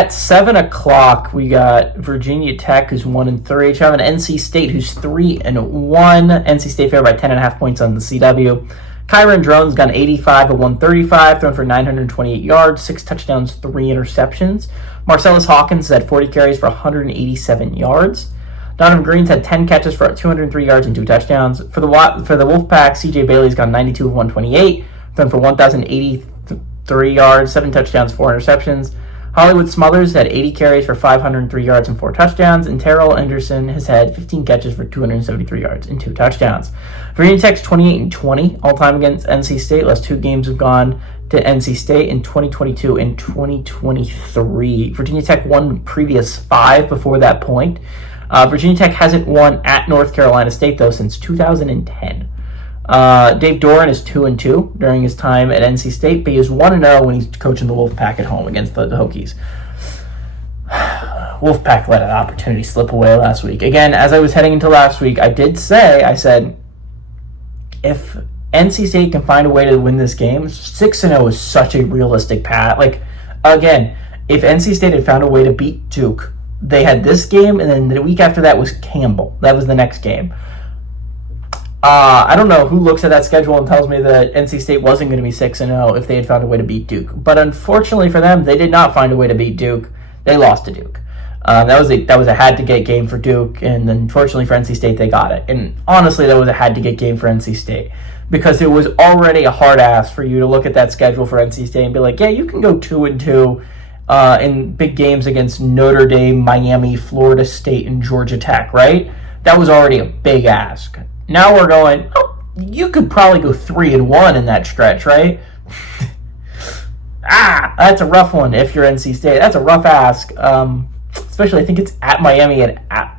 At 7 o'clock, we got Virginia Tech, who's 1-3. Each have an NC State, who's 3-1. NC State favored by 10.5 points on the CW. Kyron Drones got an 85 at 135, thrown for 928 yards, 6 touchdowns, 3 interceptions. Marcellus Hawkins had 40 carries for 187 yards. Donovan Green's had 10 catches for 203 yards and 2 touchdowns. For the Wolfpack, CJ Bailey's got 92 of 128, thrown for 1,083 yards, 7 touchdowns, 4 interceptions. Hollywood Smothers had 80 carries for 503 yards and 4 touchdowns, and Terrell Anderson has had 15 catches for 273 yards and 2 touchdowns. Virginia Tech's 28-20 all-time against NC State. Last 2 games have gone to NC State in 2022 and 2023. Virginia Tech won the previous 5 before that point. Virginia Tech hasn't won at North Carolina State, though, since 2010. Dave Doran is 2-2 during his time at NC State, but he is 1-0 when he's coaching the Wolfpack at home against the Hokies. Wolfpack let an opportunity slip away last week. Again, as I was heading into last week, I said, if NC State can find a way to win this game, 6-0 is such a realistic path. Like, again, if NC State had found a way to beat Duke, they had this game, and then the week after that was Campbell. That was the next game. I don't know who looks at that schedule and tells me that NC State wasn't going to be 6-0 if they had found a way to beat Duke. But unfortunately for them, they did not find a way to beat Duke. They lost to Duke. That was a had-to-get game for Duke, and unfortunately for NC State, they got it. And honestly, that was a had-to-get game for NC State because it was already a hard ask for you to look at that schedule for NC State and be like, yeah, you can go 2-2 in big games against Notre Dame, Miami, Florida State, and Georgia Tech, right? That was already a big ask. Now we're going, you could probably go 3-1 in that stretch, right? That's a rough one if you're NC State. That's a rough ask. Especially I think it's at Miami and at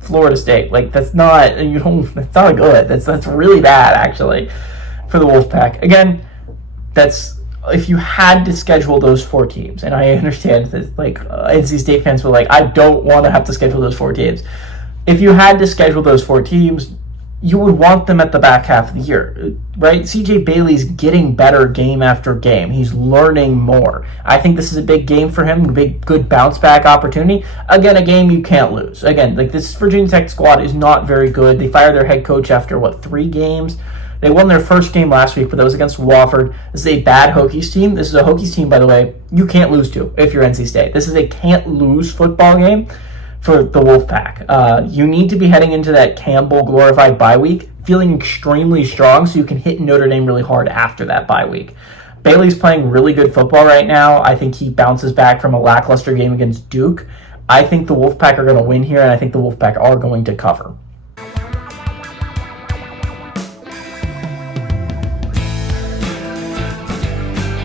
Florida State. Like that's not good. That's really bad actually for the Wolfpack. Again, that's if you had to schedule those 4 teams, and I understand that like NC State fans were like, I don't want to have to schedule those 4 teams. If you had to schedule those 4 teams, you would want them at the back half of the year, right? CJ Bailey's getting better game after game. He's learning more. I think this is a big game for him, a big, good bounce back opportunity. Again, a game you can't lose. Again, like this Virginia Tech squad is not very good. They fired their head coach after, 3 games? They won their first game last week, but that was against Wofford. This is a bad Hokies team. This is a Hokies team, by the way, you can't lose to if you're NC State. This is a can't-lose football game for the Wolfpack. You need to be heading into that Campbell glorified bye week feeling extremely strong so you can hit Notre Dame really hard after that bye week. Bailey's playing really good football right now. I think he bounces back from a lackluster game against Duke. I think the Wolfpack are going to win here, and I think the Wolfpack are going to cover.